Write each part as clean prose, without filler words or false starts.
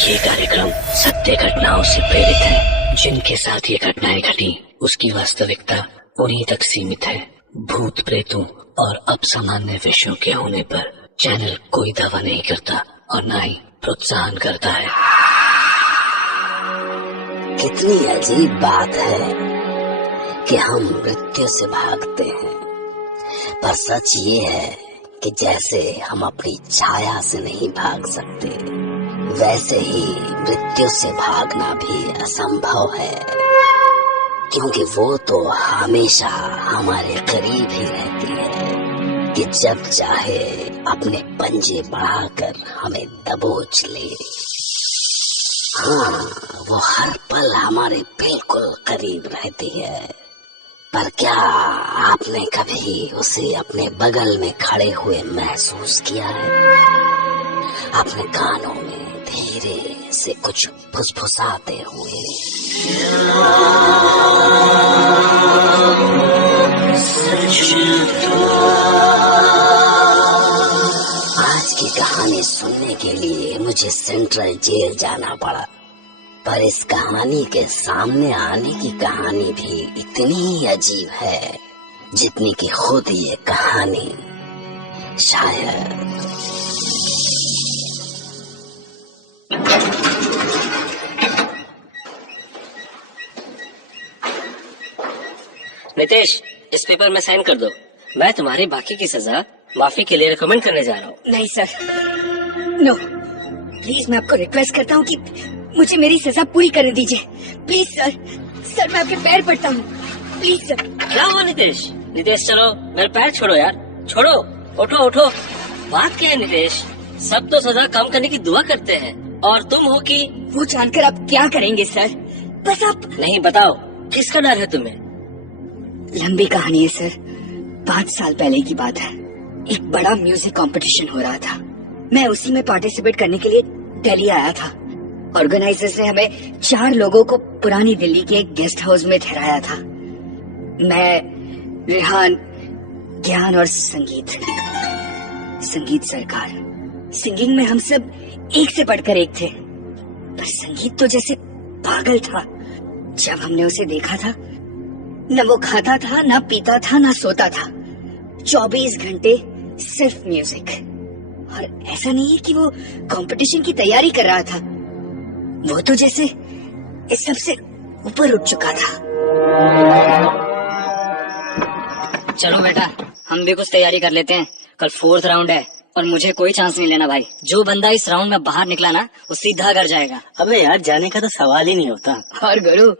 ये कार्यक्रम सत्य घटनाओं से प्रेरित है। जिनके साथ ये घटनाएं घटी उसकी वास्तविकता उन्हीं तक सीमित है। भूत प्रेतों और असामान्य विषयों के होने पर चैनल कोई दावा नहीं करता और न ही प्रोत्साहन करता है। कितनी अजीब बात है कि हम मृत्यु से भागते हैं, पर सच ये है कि जैसे हम अपनी छाया से नहीं भाग सकते, वैसे ही मृत्यु से भागना भी असंभव है, क्योंकि वो तो हमेशा हमारे करीब ही रहती है कि जब चाहे अपने पंजे बढ़ाकर हमें दबोच ले। हाँ, वो हर पल हमारे बिल्कुल करीब रहती है, पर क्या आपने कभी उसे अपने बगल में खड़े हुए महसूस किया है? अपने कानों में धीरे से कुछ फुसफुसाते हुए। आज की कहानी सुनने के लिए मुझे सेंट्रल जेल जाना पड़ा, पर इस कहानी के सामने आने की कहानी भी इतनी अजीब है जितनी कि खुद ये कहानी शायद। नितेश, इस पेपर में साइन कर दो। मैं तुम्हारी बाकी की सजा माफी के लिए रिकमेंड करने जा रहा हूँ। नहीं सर, नो प्लीज, मैं आपको रिक्वेस्ट करता हूँ कि मुझे मेरी सजा पूरी करने दीजिए। प्लीज सर, सर मैं आपके पैर पड़ता हूँ, प्लीज सर। क्या हुआ नितेश? नितेश चलो, मेरे पैर छोड़ो यार, छोड़ो, उठो उठो। बात क्या है नितेश, सब तो सजा कम करने की दुआ करते हैं और तुम हो कि वो जानकर आप क्या करेंगे सर? बस आप नहीं, बताओ किसका डर है तुम्हें? लंबी कहानी है सर। 5 साल पहले की बात है। एक बड़ा म्यूजिक कंपटीशन हो रहा था। मैं उसी में पार्टिसिपेट करने के लिए दिल्ली आया था। ऑर्गेनाइजर्स ने हमें 4 लोगों को पुरानी दिल्ली के एक गेस्ट हाउस में ठहराया था। मैं, रेहान, ज्ञान और संगीत सरकार। सिंगिंग में हम सब एक से बढ़कर एक थे, पर संगीत तो जैसे पागल था। जब हमने उसे देखा था, न वो खाता था, न पीता था, न सोता था। 24 घंटे सिर्फ म्यूजिक। और ऐसा नहीं है कि वो कंपटीशन की तैयारी कर रहा था, वो तो जैसे इस सबसे ऊपर उठ चुका था। चलो बेटा, हम भी कुछ तैयारी कर लेते हैं। कल 4th राउंड है और मुझे कोई चांस नहीं लेना भाई। जो बंदा इस राउंड में बाहर निकला ना, वो सीधा घर जाएगा। अबे यार, जाने का तो सवाल ही नहीं होता। और गुरु,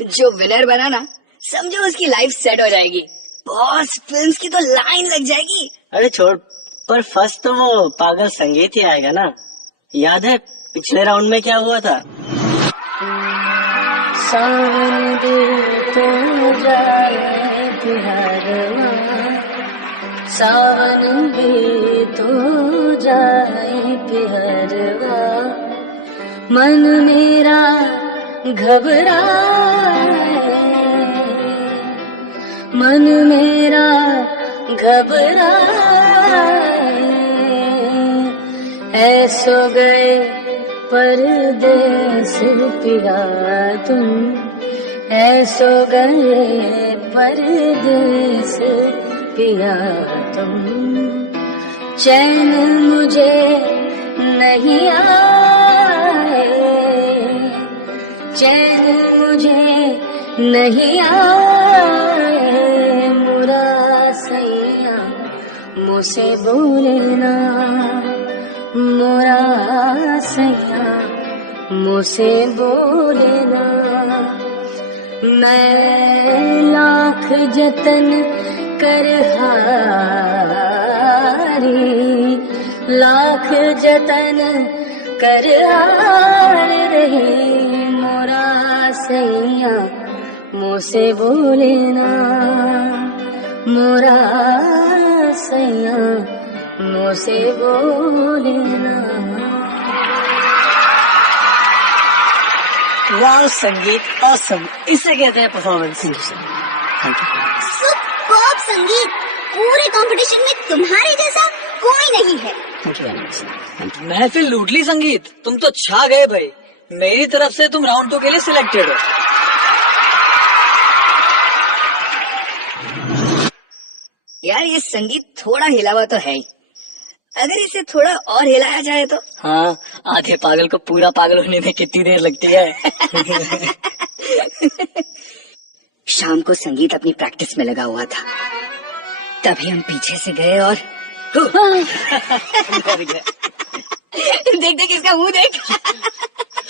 जो विनर बना ना, समझो उसकी लाइफ सेट हो जाएगी। बॉस फिल्म्स की तो लाइन लग जाएगी। अरे छोड़, पर फर्स्ट तो वो पागल संगीत ही आएगा ना। याद है पिछले राउंड में क्या हुआ था? सावन भी तो जाए प्यारवा, सावन भी तो जाए प्यारवा, मन मेरा घबराए, मन मेरा घबराए। ऐसो गए परदेस पिया तुम, ऐसो गए परदेस पिया तुम। चैन मुझे नहीं आए, चैन मुझे नहीं आए। मुरा सैया मुझसे बोले ना, मोरा सैया मुझसे बोले ना। मैं लाख जतन कर हारी, लाख जतन कर हार रही। मोरा सैया मुझसे बोले ना, मोरा सैया मुझसे बोले ना। वाह संगीत, ऑसम। इसे कहते हैं परफॉर्मेंस। सुपर्ब संगीत। पूरे कंपटीशन में तुम्हारे जैसा कोई नहीं है। Thank you very much. महफिल लूट ली संगीत, तुम तो छा गए भाई। मेरी तरफ से तुम राउंड 2 के लिए सिलेक्टेड हो। यार ये संगीत थोड़ा हिला हुआ तो है ही, अगर इसे थोड़ा और हिलाया जाए तो। हाँ, आधे पागल को पूरा पागल होने में कितनी देर लगती है। शाम को संगीत अपनी प्रैक्टिस में लगा हुआ था, तभी हम पीछे से गए और देख देख इसका मुंह देख।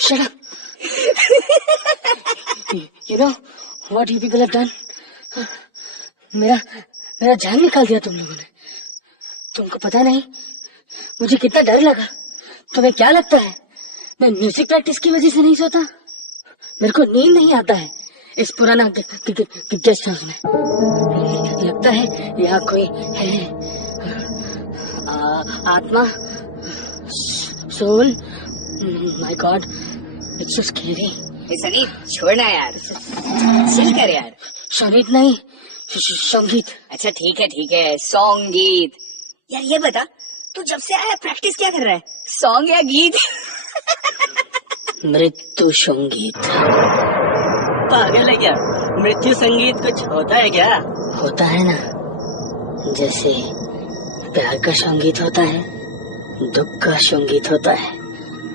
Shut up. You know what you people have done? मेरा जान निकाल दिया तुम लोगों ने। तुमको पता नहीं मुझे कितना डर लगा। तुम्हें क्या लगता है मैं म्यूजिक प्रैक्टिस की वजह से नहीं सोता? मेरे को नींद नहीं आता है इस पुराना गेस्ट हाउस में। लगता है यहाँ कोई है, आत्मा, soul. My god, it's so scary. Sunny छोड़ना यार, चिल कर यार। संगीत नहीं, संगीत। अच्छा ठीक है, संगीत। यार ये बता, तू जब से आया प्रैक्टिस क्या कर रहा है, सॉन्ग या गीत? मृत्यु संगीत। पागल है क्या? मृत्यु संगीत कुछ होता है क्या? होता है ना, जैसे प्यार का संगीत होता है, दुख का संगीत होता है,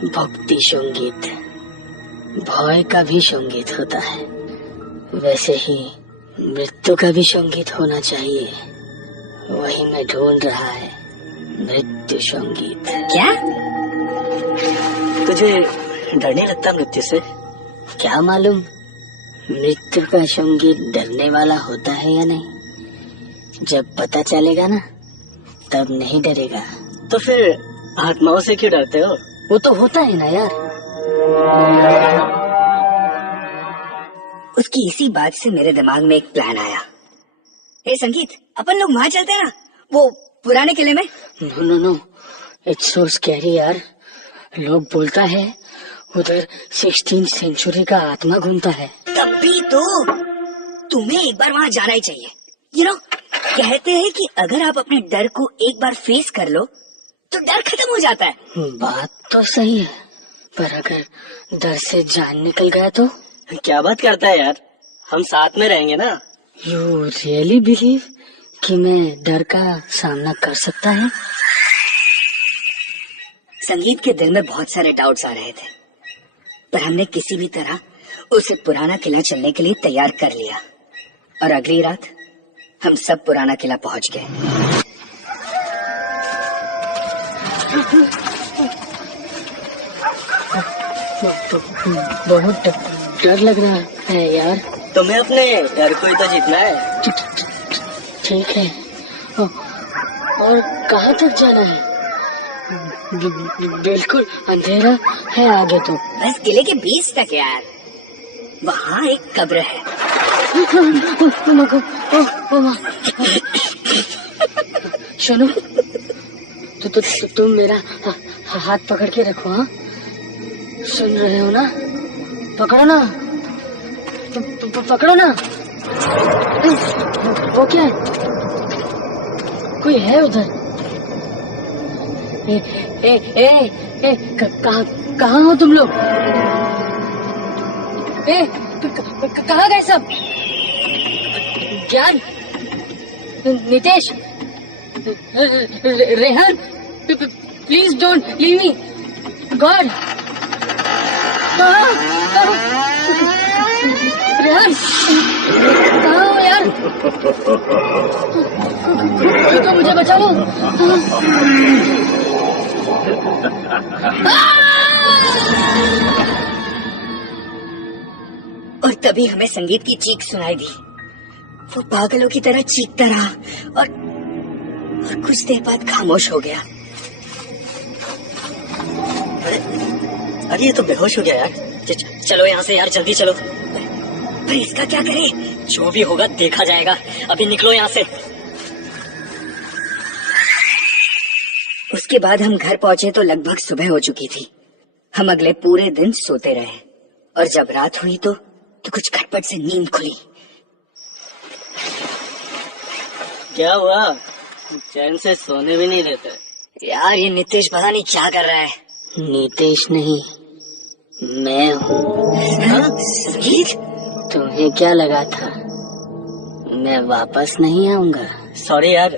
भक्ति संगीत, भय का भी संगीत होता है। वैसे ही मृत्यु का भी संगीत होना चाहिए, वही मैं ढूंढ रहा है, मृत्यु संगीत। क्या? तुझे डर नहीं लगता मृत्यु से? क्या मालूम मृत्यु का संगीत डरने वाला होता है या नहीं। जब पता चलेगा ना, तब नहीं डरेगा। तो फिर आत्माओं से क्यों डरते हो? वो तो होता है ना यार। उसकी इसी बात से मेरे दिमाग में एक प्लान आया। ए संगीत, अपन लोग वहाँ चलते हैं ना, वो पुराने किले में। नो, इट्स सो स्कैरी यार। लोग बोलता है उधर 16th सेंचुरी का आत्मा घूमता है। तब भी तो तुम्हें एक बार वहाँ जाना ही चाहिए। यू नो, कहते हैं कि अगर आप अपने डर को एक बार फेस कर लो तो डर खत्म हो जाता है। बात तो सही है, पर अगर डर से जान निकल गया तो? क्या बात करता है यार, हम साथ में रहेंगे ना। यू रियली बिलीव कि मैं डर का सामना कर सकता है? संगीत के दिल में बहुत सारे डाउट्स आ रहे थे, पर हमने किसी भी तरह उसे पुराना किला चलने के लिए तैयार कर लिया। और अगली रात हम सब पुराना किला पहुंच गए। तो बहुत डर लग रहा है यार। तुम्हें अपने डर को ही तो जीतना है। ठीक है, और कहाँ तक जाना है? बिल्कुल अंधेरा है आगे तो। बस किले के बीच तक यार, वहाँ एक कब्र है। सुनो, तुम मेरा हाथ पकड़ के रखो। हाँ, सुन रहे हो ना? पकड़ो ना, पकड़ो ना। वो क्या है? कोई है उधर? कहाँ हो तुम लोग? कहाँ गए सब? ज्ञान, Nitesh, Rehan, please don't leave me. God, Rehan, कहाँ हो यार? तो मुझे बचा लो। और तभी हमें संगीत की चीख सुनाई दी। वो पागलों की तरह चीखता रहा और कुछ देर बाद खामोश हो गया। अरे ये तो बेहोश हो गया यार। चलो यहाँ से यार, जल्दी चलो। पर इसका क्या करें? जो भी होगा देखा जाएगा, अभी निकलो यहाँ से। उसके बाद हम घर पहुंचे तो लगभग सुबह हो चुकी थी। हम अगले पूरे दिन सोते रहे और जब रात हुई तो कुछ खटपट से नींद खुली। क्या हुआ? चैन से सोने भी नहीं देते? यार ये नितेश पता नहीं क्या कर रहा है। नीतेश नहीं, मैं हूँ। संगीत, तुम्हें क्या लगा था मैं वापस नहीं आऊंगा? सॉरी यार,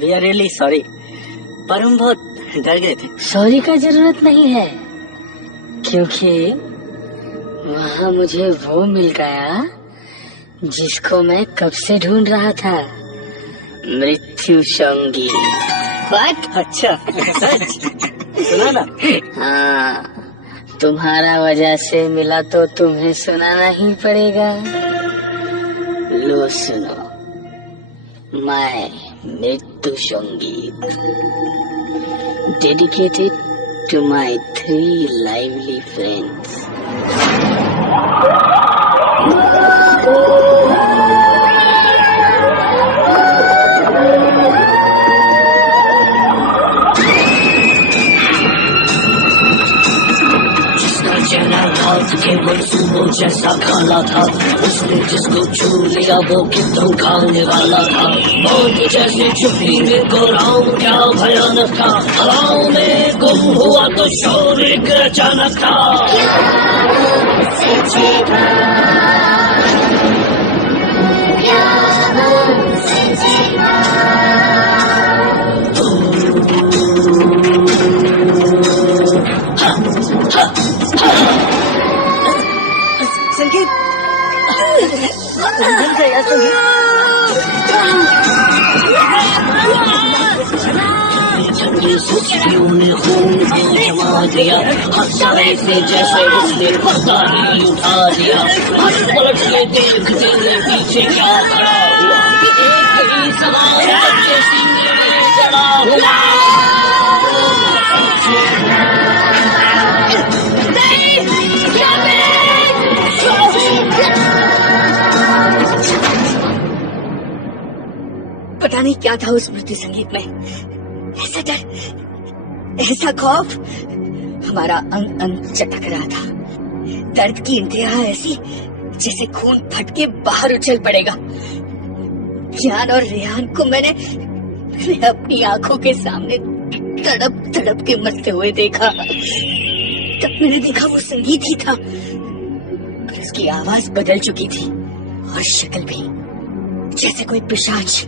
वी आर रियली सॉरी, पर हम बहुत डर गए थे। सॉरी का जरूरत नहीं है, क्योंकि वहाँ मुझे वो मिल गया जिसको मैं कब से ढूंढ रहा था, मृत्यु संगी। What? अच्छा सच? सुना ना? हाँ, तुम्हारा वजह से मिला तो तुम्हें सुनाना ही पड़ेगा। लो सुनो, मैं मृत्यु संगीत, dedicated to my 3 lively friends. जिसका चेहरा लाल केवल सुबह जैसा काला था, उसने जिसको छू लिया वो कितों खाने वाला था। मौत जैसे छुपी में गोराम क्या भयानक था, हवाओं में गुम हुआ तो शोर एक अचानक था। संगीत, सुस्तियों ने खून को जमा दिया, हंसाए से जैसे उसने पर्दा ही उठा दिया। हंस पलट के देखते हुए पीछे क्या खड़ा हुआ, एक ही सवाल बच्चे सीने में जड़ा हुआ। पता नहीं क्या था उस मृत्यु संगीत में, ऐसा डर, ऐसा खौफ, हमारा अंग अंग चटक रहा था। दर्द की इंतहा ऐसी जैसे खून फट के बाहर उछल पड़ेगा। ज्ञान और रेहान को मैंने अपनी आंखों के सामने तड़प तड़प के मरते हुए देखा। तब मैंने देखा वो संगीत ही था, पर उसकी आवाज बदल चुकी थी और शक्ल भी, जैसे कोई पिशाच।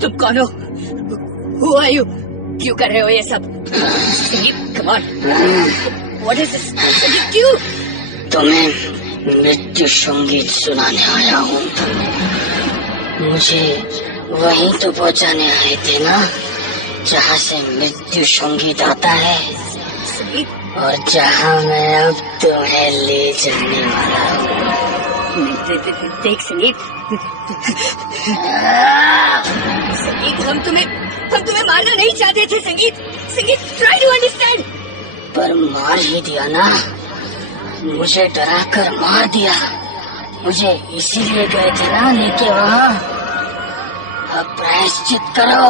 तुम कौन हो? Who are you? क्यों कर रहे हो ये सब? संगीत, come on. What is this? संगीत, क्यों? तुम्हें मृत्यु संगीत सुनाने आया हूँ। मुझे वहीं तो पहुँचाने आए थे ना, जहाँ से मृत्यु संगीत आता है, और जहाँ मैं अब तुम्हें ले जाने वाला हूँ। देख संगीत, संगीत, हम तुम्हें मारना नहीं चाहते थे। संगीत, try to understand. पर मार ही दिया ना, मुझे डरा कर मार दिया। मुझे इसीलिए गए थे ना लेके वहाँ। अब प्रायश्चित करो।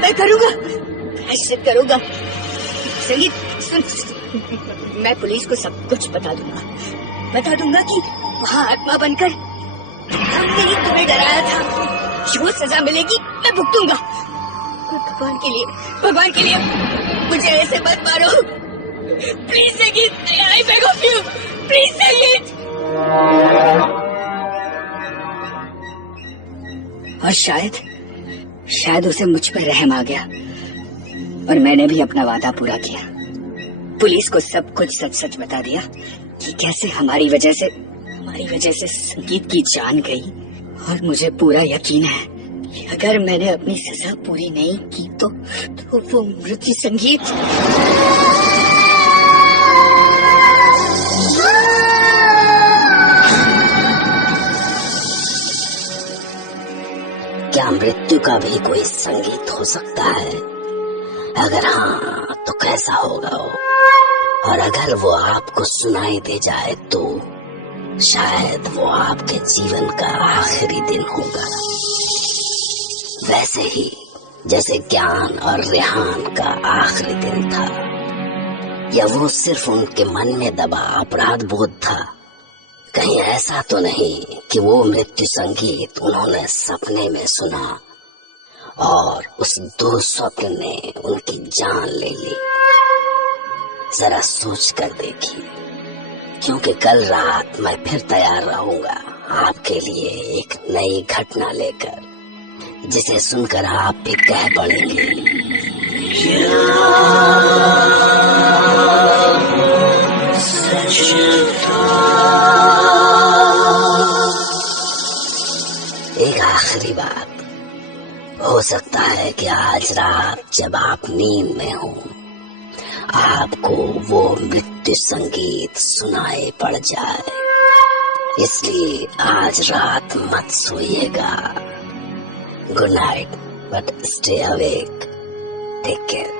मैं करूँगा, प्रायश्चित करूँगा। संगीत, सुन, मैं पुलिस को सब कुछ बता दूंगा कि वहाँ आत्मा बनकर हमने ही तुम्हें डराया था। जो सजा मिलेगी मैं भुगतूंगा। भगवान के लिए मुझे ऐसे मत मारो, प्लीज संगीत, I beg of you, please संगीत। और शायद उसे मुझ पर रहम आ गया और मैंने भी अपना वादा पूरा किया। पुलिस को सब कुछ सच बता दिया कि कैसे हमारी वजह से संगीत की जान गई। और मुझे पूरा यकीन है कि अगर मैंने अपनी सजा पूरी नहीं की तो वो मृत्यु संगीत क्या मृत्यु का भी कोई संगीत हो सकता है? अगर हाँ तो कैसा होगा वो? और अगर वो आपको सुनाई दे जाए तो शायद वो आपके जीवन का आखिरी दिन होगा, वैसे ही जैसे ज्ञान और रेहान का आखिरी दिन था। या वो सिर्फ उनके मन में दबा अपराध बोध था, कहीं ऐसा तो नहीं कि वो मृत्यु संगीत उन्होंने सपने में सुना और उस दुःस्वप्न ने उनकी जान ले ली। जरा सोच कर देखिए, क्योंकि कल रात मैं फिर तैयार रहूंगा आपके लिए एक नई घटना लेकर, जिसे सुनकर आप भी कह पड़ेंगे, एक आखिरी बात, हो सकता है कि आज रात जब आप नींद में हो आपको वो मृत्यु संगीत सुनाई पड़ जाए, इसलिए आज रात मत सोइएगा। Good night, but stay awake. Take care.